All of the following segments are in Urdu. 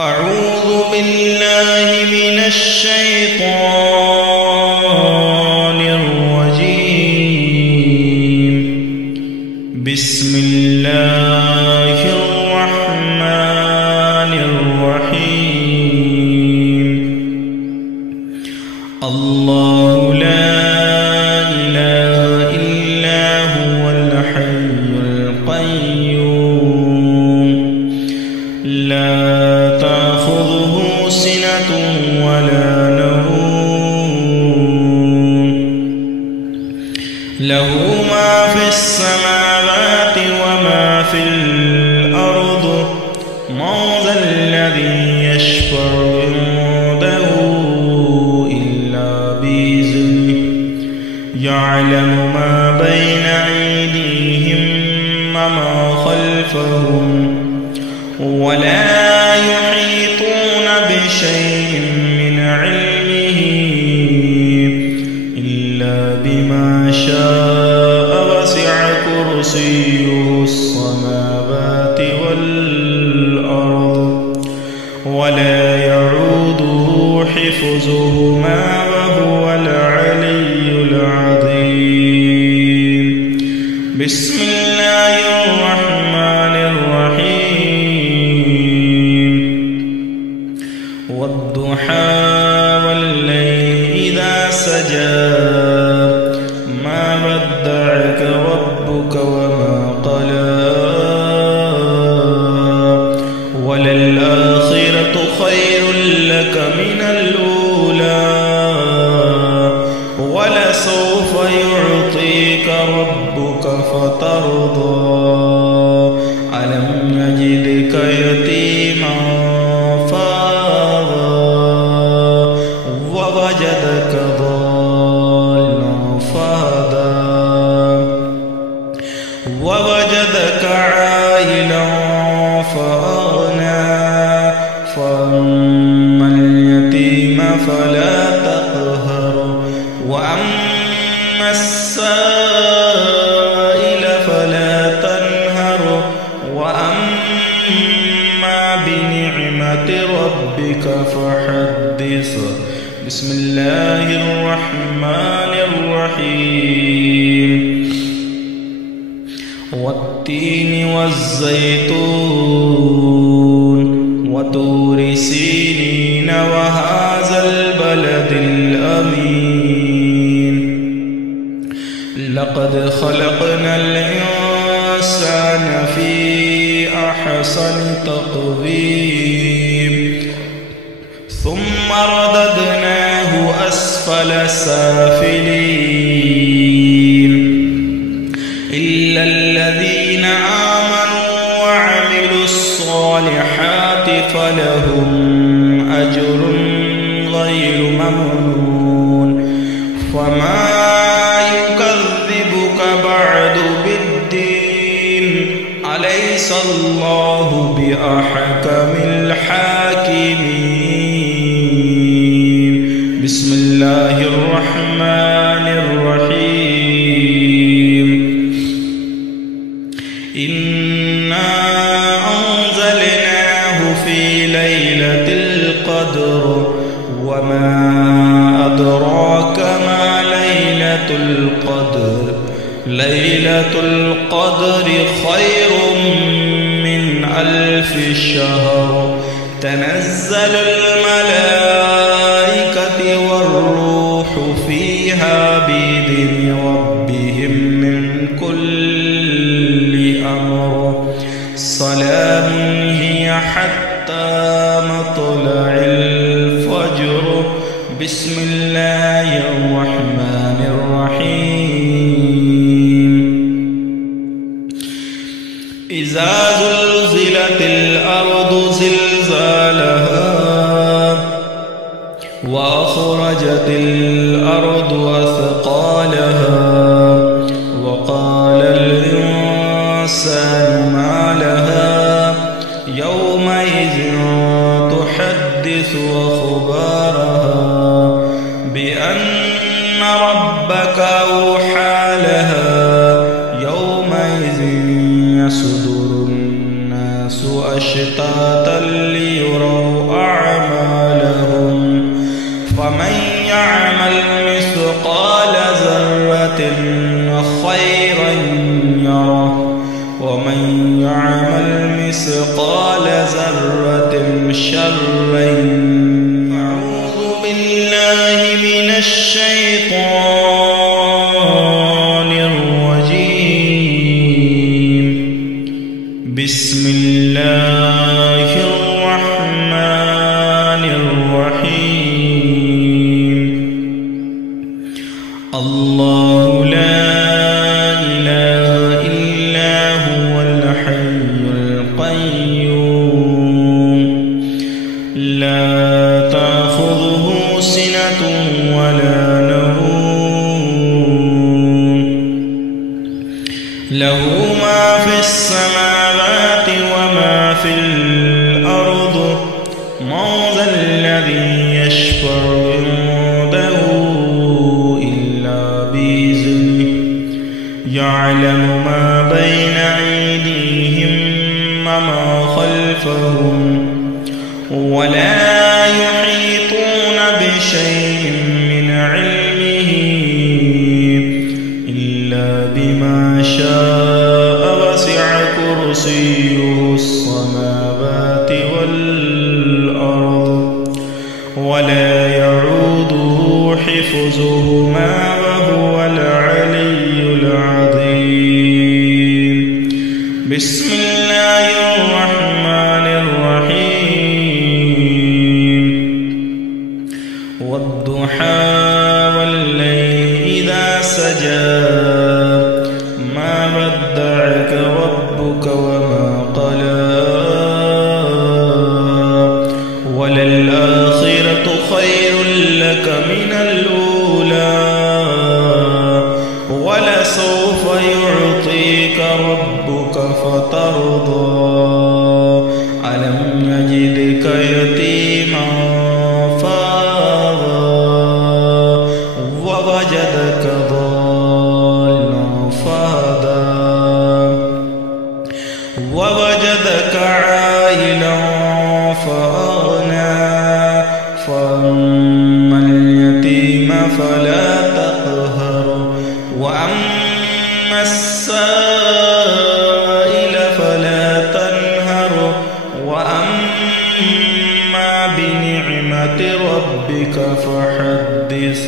أعوذ بالله من الشيطان الرجيم. بسم الله الرحمن الرحيم. الله لا إله إلا هو الحي القيوم لا تأخذه سنة ولا نوم له ما في السماوات وما في الأرض من ذا الذي يشفع عنده إلا بإذنه يعلم ما بين أيديهم وما خلفهم ولا يحيطون بشيء من علمه إلا بما شاء وسع كرسيه السماوات والأرض ولا يعوده حفظهما وهو العلي العظيم. بسم الله الرحمن الرحيم. والضحى والليل إذا سجى ما ودعك ربك وما قلى وللآخرة خير لك من الأولى ولسوف يعطيك ربك فترضى ألم يجدك يتيما ووجدك ضالا فهدى ووجدك عائلا فأغنى فأما اليتيم فلا تقهر وأما السائل فلا تنهر وأما بنعمة ربك فحدث. بسم الله الرحمن الرحيم. والتين والزيتون وطور سينين وهذا البلد الأمين لقد خلقنا الإنسان في أحسن تقويم ثم رددناه أسفل سافلين إلا الذين آمنوا وعملوا الصالحات فلهم أجر غير ممنون. فما يكذبك بعد بالدين أليس الله بأحكم الحاكمين. بسم الله الرحمن الرحيم. إنا أنزلناه في ليلة القدر وما أدراك ما ليلة القدر. ليلة القدر خير من 1000 شهر. تنزل الملائكة والروح فيها بإذن ربهم من كل أمر سلام هي حتى مطلع الفجر. بسم الله الرحمن الرحيم. إذا زلزلت الأرض زلزالها وأخرجت الأرض أثقالها وقال الإنسان ما لها يومئذ تحدث أخبارها بأن ربك أوحى لها يومئذ يصدر الناس أشتاتا ليروا ذرة شرا. أعوذ بالله من الشيطان الرجيم. بسم الله الرحمن الرحيم. الله لا إله إلا هو الحي القيوم لا تأخذه سنة ولا نوم له ما في السماوات وما في الأرض. من ذا الذي يشفع عنده إلا بإذنه. يعلم ما بين أيديهم وما خلفهم ولا يحيطون بشيء من علمه إلا بما شاء. وسع كرسيه السماوات والأرض ولا يعوده حفظهما وهو العلي العظيم. بسم الله الرحمن الرحيم. والضحى والليل إذا سجى ما ودعك ربك وما قلى. وللآخرة خير لك من الأولى ولسوف يعطيك ربك فترضى. ألم يجدك يتيما فآوى ووجدك ضالا فهدى ووجدك عائلا فأغنى. فأما اليتيم فلا تقهر وأما السائل فلا تنهر وأما بنعمة ربك فحدث.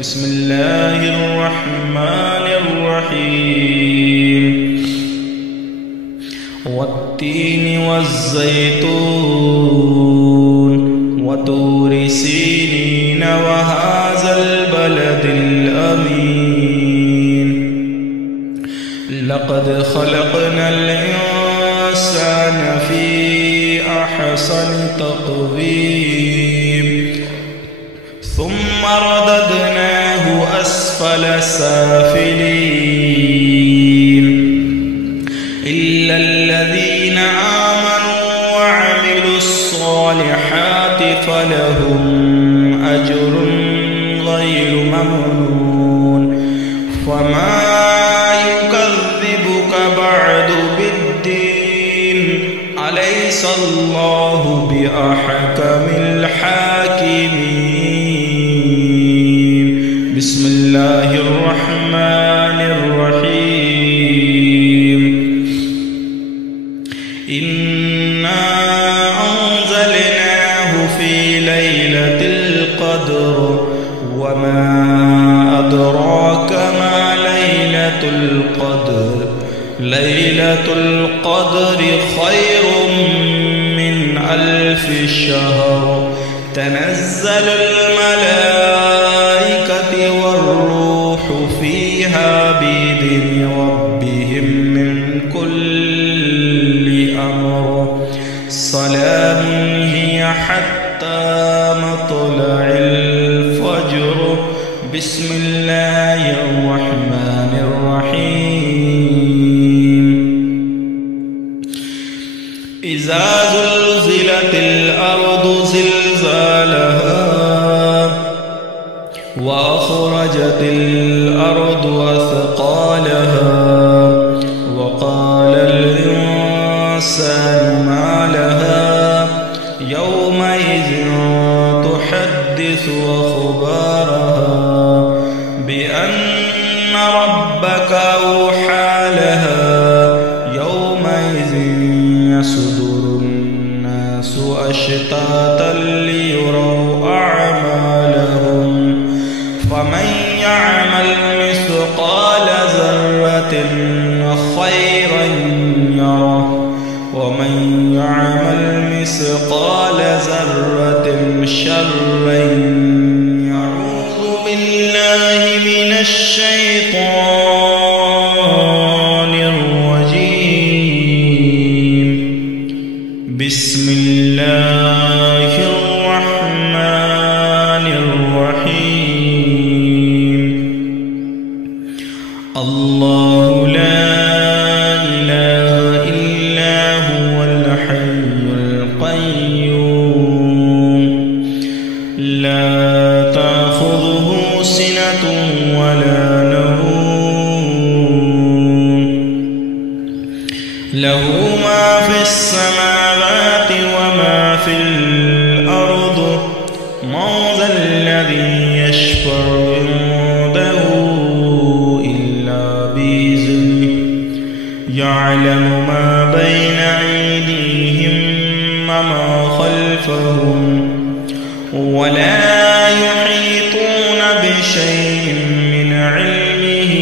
بسم الله الرحمن الرحيم. والتين والزيتون وطور سينين وهذا البلد الأمين. لقد خلقنا الإنسان في أحسن تقويم ثم رددناه أسفل سافلين إلا الذين آمنوا وعملوا الصالحات فلهم أجر غير ممنون. فما يكذبك بعد بالدين. أليس الله بأحكم الحاكمين. بسم الله الرحمن الرحيم. إنا أنزلناه في ليلة القدر وما أدراك ما ليلة القدر. ليلة القدر خير من 1000 شهر. تنزل الملائكة والروح فيها بإذن ربهم من كل أمر. سلام هي حتى مطلع الفجر. بسم الله الرحمن الرحيم. إذا زلزلت الأرض زلزالها وأخرجت الأرض أثقالها وقال الإنسان ما لها يومئذ تحدث أخبارها بأن ربك أوحى لها. يومئذ يصدر الناس أشتاتا ليروا أعمالهم فمن يعمل مثقال ذرة خيرا يره ومن يعمل مثقال ذرة شرا يره. أعوذ بالله من الشيطان الرجيم. بسم الله الرحمن الرحيم. الله لا إله إلا هو الحي القيوم لا تأخذه سنة ولا نوم له ما في السماوات وما في الأرض من ذا الذي يشفع عنده إلا بإذنه يعلم ما بين أيديهم وما خلفهم ولا يحيطون بشيء من علمه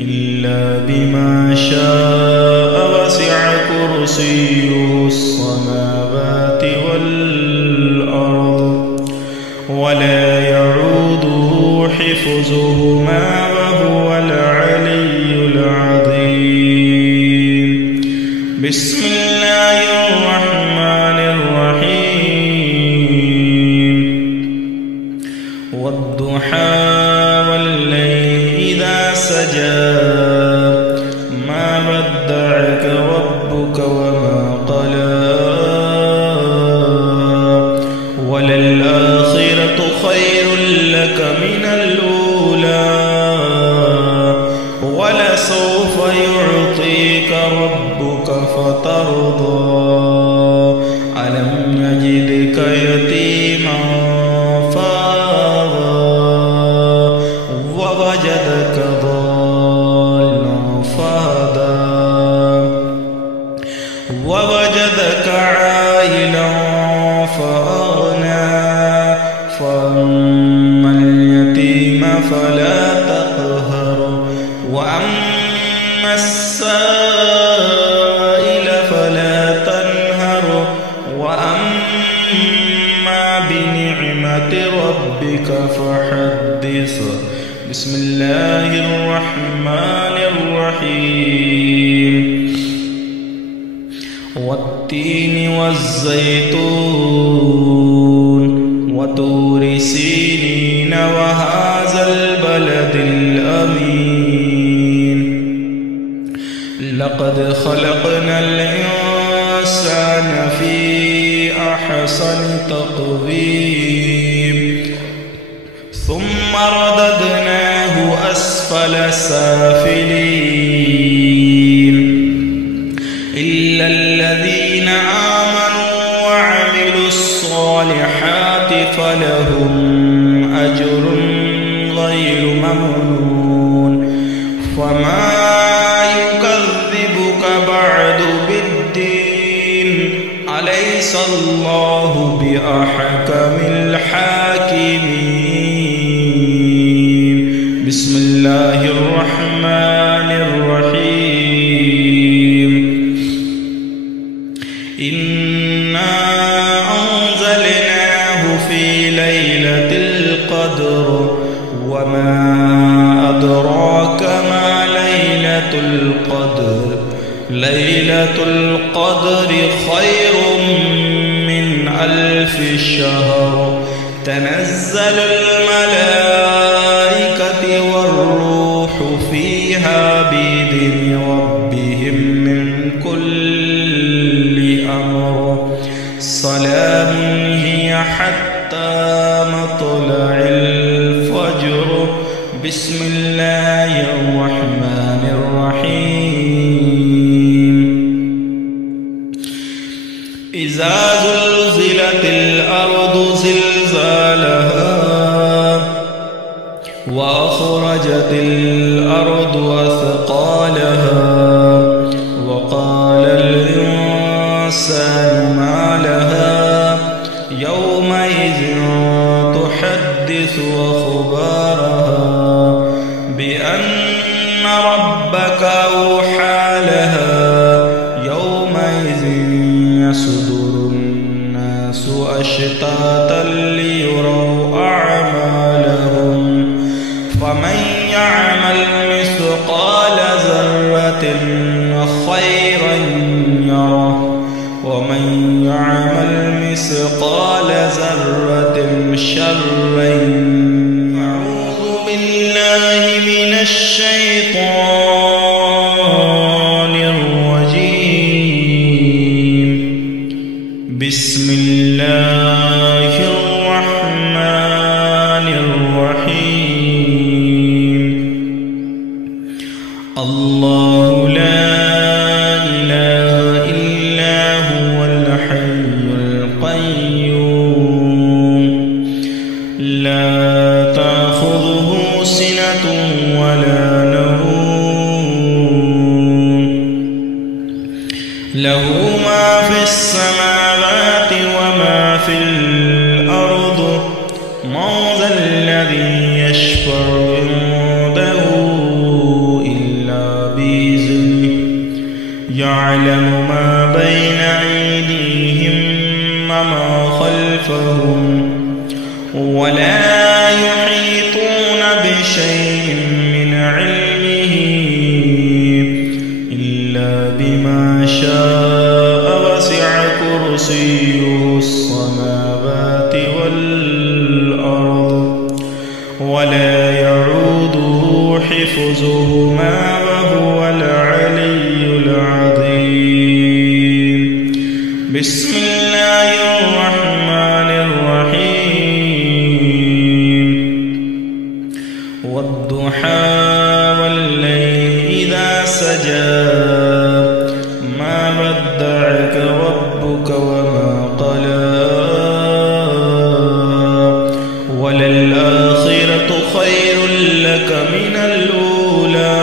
إلا بما شاء وسع كرسيه السماوات والأرض ولا يعوده حفظهما وهو العلي العظيم. بسم الله الرحمن الرحيم. والضحى والليل إذا سجى ما ودعك ربك وما قلى وللآخرة خير لك من الأولى ولسوف يعطيك ربك فترضى. ألم يجدك يتيما فآوى ووجدك ضالا فهدى ووجدك عائلا فأغنى فأما اليتيم فلا تقهر وأما السائل فلا تنهر وأما بنعمة ربك فحدث. بسم الله الرحمن الرحيم. والتين والزيتون وطور سينين وهذا البلد الأمين لقد خلقنا الإنسان في أحسن تقويم ثم رددناه أسفل سافلين إلا الذين آمنوا وعملوا الصالحات فلهم أجر غير ممنون. فما يكذبك بعد بالدين أليس الله بأحكم الحاكمين. بسم الله الرحمن الرحيم. إنا أنزلناه في ليلة القدر وما أدراك ما ليلة القدر. ليلة القدر خير من 1000 شهر. تنزل الملائكة والروح فيها بإذن ربهم من كل أمر سلام هي حتى مطلع الفجر. بسم الله الرحمن الرحيم. إذا زلزلت الأرض زلزالها وأخرجت الأرض أثقالها وقال الإنسان الإنسان ما لها يومئذ تحدث أخبارها بأن ربك أوحى لها يومئذ يصدر الناس أشتاتا ليروا أعمالهم فمن يعمل مثقال ذرة خيرا يره ومن يعمل مثقال ذرة شرا يره. أعوذ بالله من الشيطان الرجيم. بسم الله الرحمن الرحيم. الله لا إله إلا هو الحي القيوم لا تأخذه سنة ولا نوم له ما في السماوات وما في الأرض من ذا الذي يشفع عنده إلا بإذنه يعلم ما بين أيديهم وما خلفهم ولا يحيطون بشيء من علمه إلا بما شاء وسع كرسيه السماوات والأرض ولا يعوده حفظهما وهو العلي العظيم. بسم الله الرحمن الرحيم. والضحى والليل إذا سجى ما ودعك ربك وما قلى وللآخرة خير لك من الأولى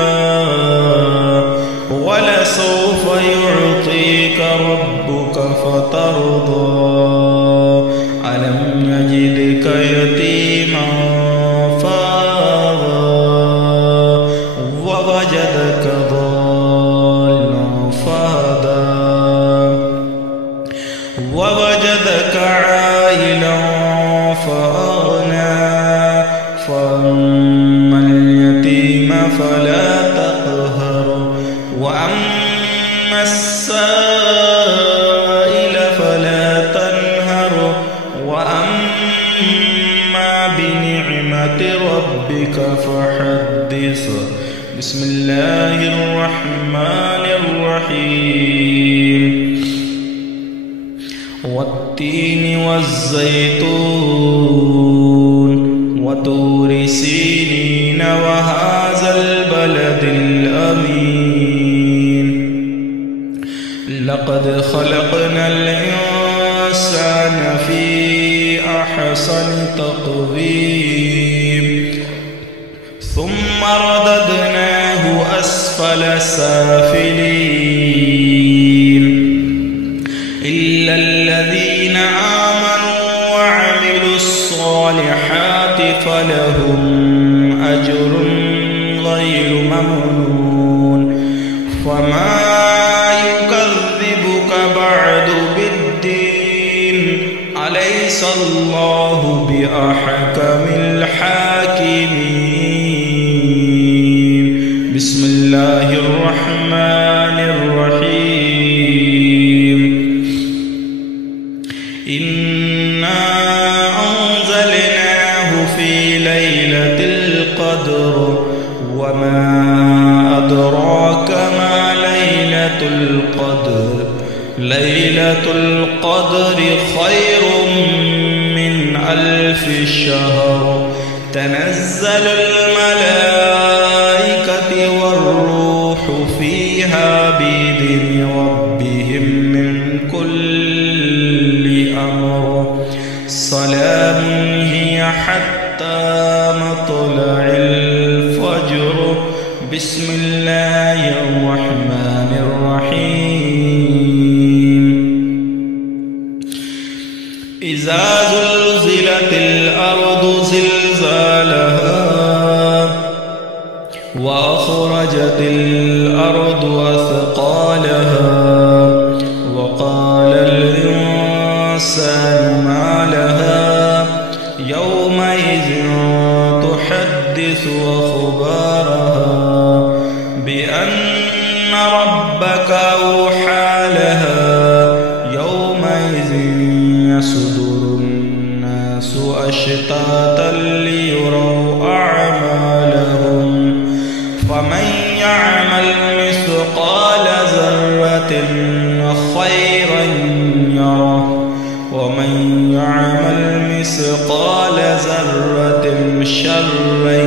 ولسوف يعطيك ربك فترضى ألم يجدك يتيما فآوى ووجدك ضالا فهدى ووجدك عائلا فأغنى فأما اليتيم فلا تقهر وأما السائل فلا تنهر وأما بنعمة ربك فحدث. بسم الله الرحمن الرحيم. والتين والزيتون وطور سينين وهذا البلد الأمين لقد خلقنا الإنسان في أحسن تقويم ثم رددناه أسفل سافلين إلا الذين آمنوا وعملوا الصالحات فلهم أجر غير ممنون فما يكذبك بعد بالدين أليس الله بأحكم الحاكمين. بسم الله الرحمن الرحيم. إنا أنزلناه في ليلة القدر وما أدراك ما ليلة القدر ليلة القدر خير من 1000 شهر تنزل الملائكة والروح فيها بإذن ربهم من كل أمر سلام هي حتى مطلع الفجر. بسم الله الرحمن الرحيم. إذا زلزلت الأرض زلزالها وأخرجت الأرض أثقالها وقال الإنسان ما لها يومئذ تحدث أخبارها بأن ربك أوحى لها يومئذ يصدر الناس أشتاتا ليروا أعمالهم فمن يعمل مثقال ذرة خيرا يره ومن يعمل مثقال ذرة شرا